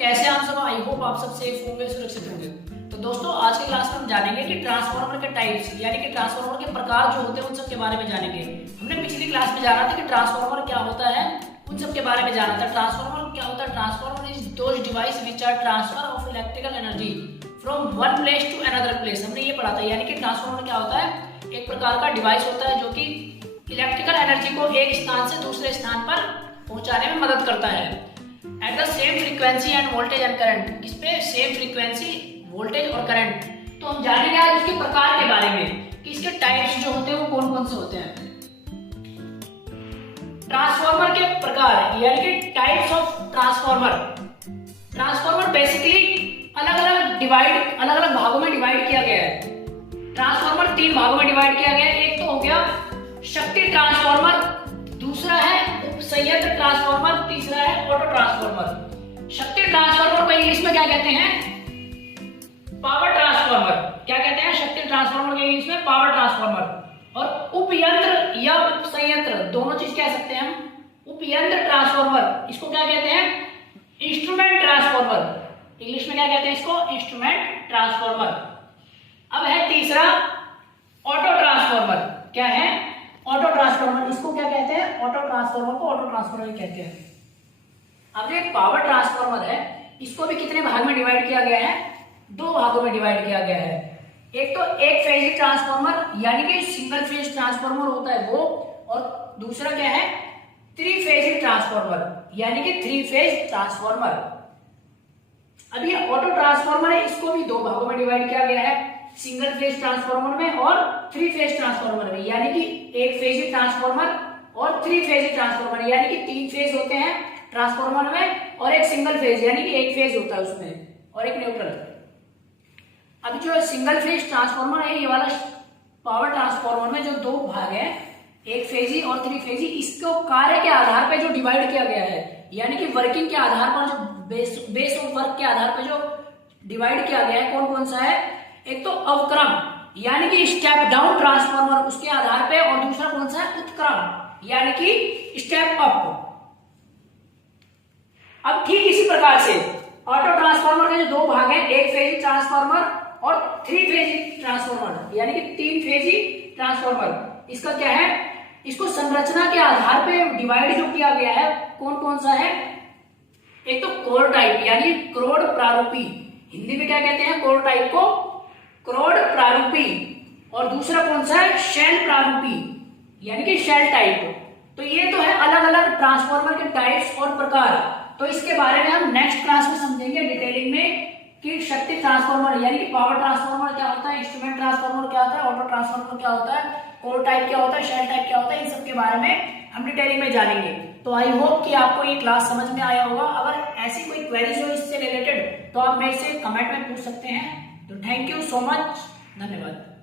कैसे आप सब? आई होप आप सब सेफ होंगे, सुरक्षित होंगे। तो दोस्तों, आज की क्लास में हम जानेंगे कि ट्रांसफार्मर के टाइप्स यानी कि ट्रांसफार्मर के प्रकार जो होते हैं उन सब के बारे में जानेंगे। हमने पिछली क्लास में जाना था कि ट्रांसफार्मर क्या होता है, उन सब के बारे में जाना था। ट्रांसफार्मर क्या होता है? Transformer is those device which are transfer of electrical energy from one place to another place. हमने ये पढ़ा था। यानी कि ट्रांसफार्मर क्या होता है? एक प्रकार का डिवाइस होता है जो कि इलेक्ट्रिकल एनर्जी को एक स्थान से दूसरे स्थान पर पहुंचाने में मदद करता है at the same frequency end voltage and current. इस पे सेम फ्रीक्वेंसी, वोल्टेज और करंट। तो हम जानेंगे आज इसके प्रकार के बारे में कि इसके टाइप्स जो होते हैं वो कौन कौन से होते हैं। ट्रांसफार्मर के प्रकार यानी कि types of transformer. Transformer basically अलग अलग भागों में डिवाइड किया गया है। ट्रांसफार्मर तीन भागों में डिवाइड किया गया है। एक तो हो गया शक्ति ट्रांसफार्मर, दूसरा है संयंत्र ट्रांसफार्मर, तीसरा है ऑटो ट्रांसफार्मर। शक्ति ट्रांसफार्मर को इंग्लिश में क्या कहते हैं? Power transformer. क्या कहते हैं? शक्ति ट्रांसफार्मर को इंग्लिश में पावर ट्रांसफार्मर। और उपयंत्र या उप संयंत्र दोनों चीज कह सकते हैं हम। उपयंत्र ट्रांसफार्मर इसको क्या कहते हैं? Instrument transformer. इंग्लिश में क्या कहते हैं इसको? Instrument transformer. अब है तीसरा ऑटो ट्रांसफार्मर। क्या है? Auto transformer. इसको क्या कहते हैं? ऑटो ट्रांसफार्मर को ऑटो ट्रांसफार्मर कहते हैं। अब जो पावर ट्रांसफार्मर है इसको भी कितने भाग में डिवाइड किया गया है? दो भागों में डिवाइड किया गया है। एक तो एक फेज ट्रांसफार्मर यानी कि सिंगल फेज ट्रांसफार्मर होता है वो, और दूसरा क्या है? थ्री फेज ट्रांसफार्मर यानी कि थ्री फेज ट्रांसफार्मर। अब ये ऑटो ट्रांसफार्मर है, इसको भी दो भागों में डिवाइड किया गया है, सिंगल फेज ट्रांसफार्मर में और थ्री फेज ट्रांसफार्मर में। यानी कि एक फेज ट्रांसफार्मर और थ्री फेज ट्रांसफार्मर, यानी कि तीन फेज होते हैं ट्रांसफार्मर में और एक सिंगल फेज यानी कि एक फेज होता है उसमें और एक न्यूट्रल। अब जो सिंगल फेज ट्रांसफार्मर है ये वाला पावर ट्रांसफार्मर में जो दो भाग है, एक फेजी और थ्री फेजी, इसको कार्य के आधार पर जो डिवाइड किया गया है यानी कि वर्किंग के आधार पर, जो बेस ऑफ वर्क के आधार पर जो डिवाइड किया गया है, कौन कौन सा है? एक तो अवक्रम यानी कि स्टेप डाउन ट्रांसफार्मर उसके आधार पे, और दूसरा कौन सा है? उत्क्रम यानी कि स्टेप अप। अब ठीक इसी प्रकार से ऑटो ट्रांसफार्मर के जो दो भाग हैं, एक फेजी ट्रांसफार्मर और थ्री फेजी ट्रांसफार्मर यानी कि तीन फेजी ट्रांसफार्मर। इसका क्या है? इसको संरचना के आधार पे डिवाइड जो किया गया है, कौन कौन सा है? एक तो कोर टाइप यानी क्रोड प्रारूपी, हिंदी में क्या कहते हैं? कोर टाइप को क्रोड प्रारूपी। और दूसरा कौन सा है? शेल प्रारूपी यानी कि शेल टाइप। तो ये तो है अलग अलग ट्रांसफार्मर के टाइप्स और प्रकार। तो इसके बारे में हम नेक्स्ट क्लास में समझेंगे डिटेलिंग में कि शक्ति ट्रांसफार्मर यानी कि पावर ट्रांसफार्मर क्या होता है, इंस्ट्रूमेंट ट्रांसफार्मर क्या होता है, ऑटो ट्रांसफार्मर क्या होता है, कोर टाइप क्या होता है, शेल टाइप क्या होता है, इन सब के बारे में हम डिटेलिंग में जानेंगे। तो आई होप कि आपको ये क्लास समझ में आया होगा। अगर ऐसी कोई क्वेरीज हो इससे रिलेटेड तो आप मेरे से कमेंट में पूछ सकते हैं। तो थैंक यू सो मच, धन्यवाद।